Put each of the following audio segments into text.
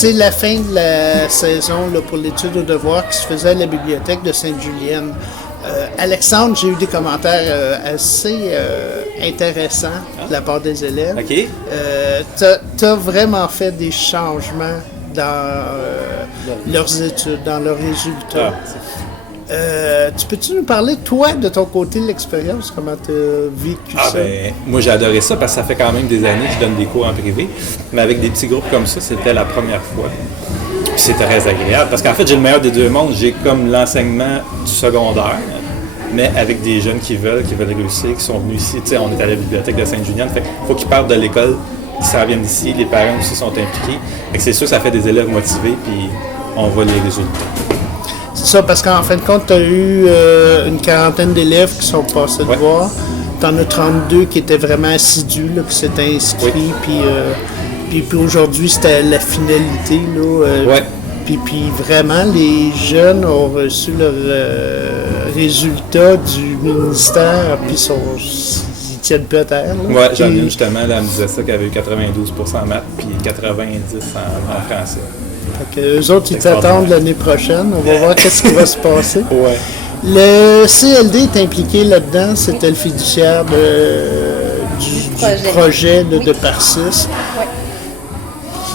c'est la fin de la saison là, pour l'étude au devoir qui se faisait à la bibliothèque de Sainte-Julienne. Alexandre, j'ai eu des commentaires assez intéressants de la part des élèves. OK. Tu as vraiment fait des changements dans leurs études, dans leurs résultats. Tu peux-tu nous parler, toi, de ton côté, de l'expérience? Comment tu as vécu ça? Moi, j'ai adoré ça parce que ça fait quand même des années que je donne des cours en privé. Mais avec des petits groupes comme ça, c'était la première fois. Puis c'est très agréable parce qu'en fait, j'ai le meilleur des deux mondes. J'ai comme l'enseignement du secondaire, mais avec des jeunes qui veulent réussir, qui sont venus ici. Tu sais, on est à la bibliothèque de Sainte-Julienne. Fait qu'il faut qu'ils partent de l'école, ils s'en viennent d'ici. Les parents aussi sont impliqués. Fait que c'est sûr que ça fait des élèves motivés, puis on voit les résultats. C'est ça, parce qu'en fin de compte, tu as eu une quarantaine d'élèves qui sont passés de voir. Tu en as 32 qui étaient vraiment assidus, là, qui s'étaient inscrits. Puis aujourd'hui, c'était la finalité. Là, puis vraiment, les jeunes ont reçu leurs résultats du ministère, puis ils tiennent plus à terre. Oui, j'en ai une justement, là, elle me disait ça, qu'elle avait eu 92% en maths, puis 90% en français. Fait que eux autres, ils t'attendent l'année prochaine. On va voir qu'est-ce qui va se passer. Ouais. Le CLD est impliqué là-dedans. C'était le fiduciaire du projet de Parcis. Oui.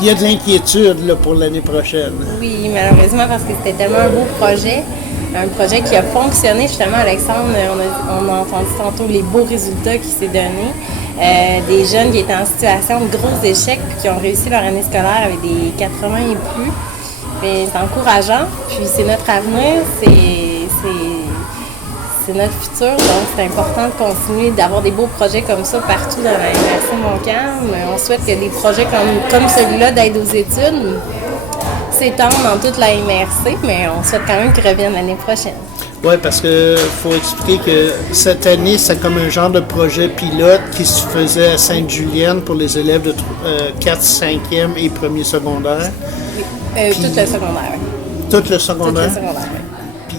Il y a de l'inquiétude là, pour l'année prochaine. Oui, malheureusement, parce que c'était tellement un beau projet. Un projet qui a fonctionné, justement, Alexandre, on a entendu tantôt les beaux résultats qui s'est donné. Des jeunes qui étaient en situation de gros échecs puis qui ont réussi leur année scolaire avec des 80 et plus. C'est encourageant. Puis c'est notre avenir, c'est notre futur. Donc c'est important de continuer d'avoir des beaux projets comme ça partout dans la MRC Montcalm. On souhaite que des projets comme celui-là d'aide aux études s'étendent dans toute la MRC, mais on souhaite quand même qu'ils reviennent l'année prochaine. Oui, parce qu'il faut expliquer que cette année, c'est comme un genre de projet pilote qui se faisait à Sainte-Julienne pour les élèves de 4, 5e et 1er secondaire. Oui, tout le secondaire. Tout le secondaire? Tout le secondaire, oui. Puis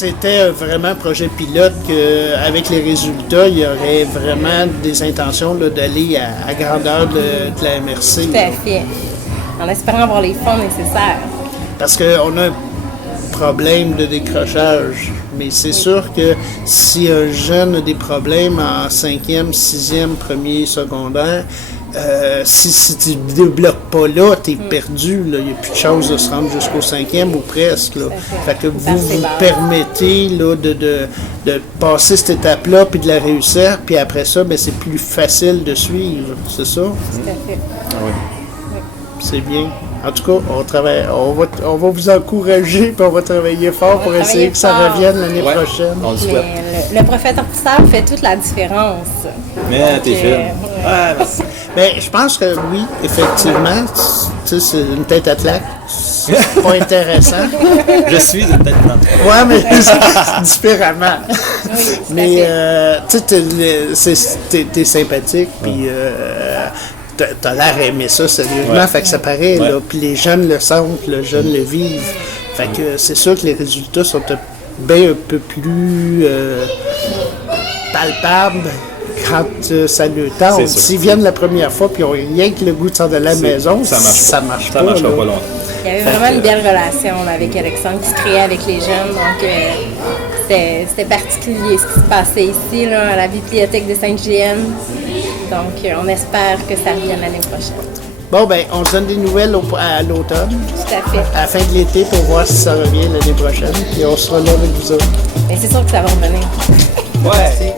c'était vraiment un projet pilote qu'avec les résultats, il y aurait vraiment des intentions là, d'aller à grandeur de la MRC. Tout à fait. En espérant avoir les fonds nécessaires. Parce qu'on a un problème de décrochage. Mais c'est sûr que si un jeune a des problèmes en 5e, 6e, 1er secondaire, si tu ne débloques pas là, tu es perdu. Il n'y a plus de chance de se rendre jusqu'au 5e ou presque. Là. Fait que vous permettez là, de passer cette étape-là puis de la réussir. Puis après ça, ben, c'est plus facile de suivre. C'est ça? Tout à fait. Oui. C'est bien. En tout cas, on va vous encourager et on va travailler fort pour essayer que ça revienne l'année prochaine. On le souhaite. Le professeur fait toute la différence. Mais t'es jeune. Merci. Ben, je pense que oui, effectivement, tu sais, c'est une tête à claque. C'est pas intéressant. Je suis une tête à claque. Ouais, mais c'est différemment. Oui, mais tu sais, t'es sympathique, puis t'as l'air aimé ça sérieusement, fait que ça paraît, là, puis les jeunes le sentent, les jeunes le vivent. Fait que c'est sûr que les résultats sont bien un peu plus palpables quand ça le tente. S'ils viennent la première fois puis ils n'ont rien que le goût de s'en aller à la maison, ça marche pas longtemps. Il y avait vraiment une belle relation là, avec Alexandre qui se créait avec les jeunes, donc c'était particulier ce qui se passait ici là, à la bibliothèque de Sainte-Julienne. Donc on espère que ça revienne l'année prochaine. Bon, ben, on se donne des nouvelles à l'automne. Tout à fait. À la fin de l'été pour voir si ça revient l'année prochaine. Puis on sera là avec vous autres. Mais c'est sûr que ça va revenir. Ouais.